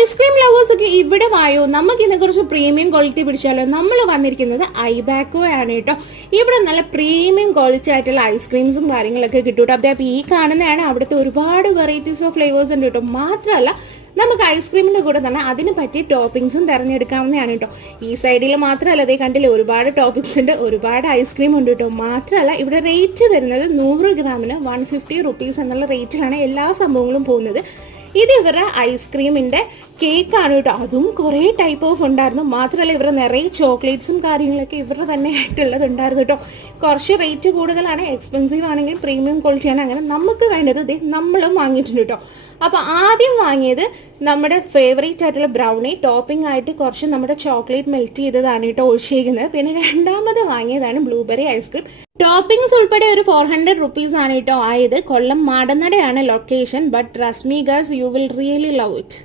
Ice cream lovers ഒക്കെ ഇവിടെ വായോ, നമുക്ക് ഇതിനെ കുറിച്ച് പ്രീമിയം ക്വാളിറ്റി പിടിച്ചാലോ. നമ്മൾ വന്നിരിക്കുന്നത് ഐബാക്കോ ആണ് കേട്ടോ. ഇവിടെ നല്ല പ്രീമിയം ക്വാളിറ്റി ആയിട്ടുള്ള ഐസ്ക്രീംസും കാര്യങ്ങളൊക്കെ കിട്ടും കേട്ടോ. അപ്പോൾ ഈ കാണുന്നതാണ് അവിടുത്തെ ഒരുപാട് വെറൈറ്റീസ് ഓഫ് ഫ്ലേവേഴ്സ് ഉണ്ട് കേട്ടോ. മാത്രമല്ല നമുക്ക് ഐസ്ക്രീമിന്റെ കൂടെ തന്നെ അതിന് പറ്റിയ ടോപ്പിംഗ്സും തിരഞ്ഞെടുക്കാവുന്നതാണ് കേട്ടോ. ഈ സൈഡിൽ മാത്രമല്ല, അതേ കണ്ടില്ലേ ഒരുപാട് ടോപ്പിംഗ്സ് ഉണ്ട്, ഒരുപാട് ഐസ്ക്രീം ഉണ്ട് കേട്ടോ. മാത്രമല്ല ഇവിടെ റേറ്റ് വരുന്നത് 100 ഗ്രാമിന് 150 റുപ്പീസ് എന്നുള്ള റേറ്റിലാണ് എല്ലാ സംഭവങ്ങളും പോകുന്നത്. ഇത് ഇവരുടെ ഐസ്ക്രീമിന്റെ കേക്കാണ് കേട്ടോ. അതും കുറേ ടൈപ്പ് ഓഫ് ഉണ്ടായിരുന്നു. മാത്രമല്ല ഇവരുടെ നിറയെ ചോക്ലേറ്റ്സും കാര്യങ്ങളൊക്കെ ഇവരുടെ തന്നെ ആയിട്ടുള്ളത് ഉണ്ടായിരുന്നു കേട്ടോ. കുറച്ച് റേറ്റ് കൂടുതലാണ്, എക്സ്പെൻസീവ് ആണെങ്കിൽ പ്രീമിയം ക്വാളിറ്റിയാണ്. അങ്ങനെ നമുക്ക് വേണ്ടത് ഇത് നമ്മളും വാങ്ങിയിട്ടുണ്ട് കേട്ടോ. അപ്പോൾ ആദ്യം വാങ്ങിയത് നമ്മുടെ ഫേവറേറ്റ് ആയിട്ടുള്ള ബ്രൗണി, ടോപ്പിംഗ് ആയിട്ട് കുറച്ച് നമ്മുടെ ചോക്ലേറ്റ് മെൽറ്റ് ചെയ്തതാണ് കേട്ടോ ഒഴിച്ചിരിക്കുന്നത്. പിന്നെ രണ്ടാമത് വാങ്ങിയതാണ് ബ്ലൂബെറി ഐസ്ക്രീം. ടോപ്പിംഗ്സ് ഉൾപ്പെടെ ഒരു 400 റുപ്പീസ് ആണ് കേട്ടോ ആയത്. കൊല്ലം മാടനടയാണ് location. But trust me guys, you will really love it.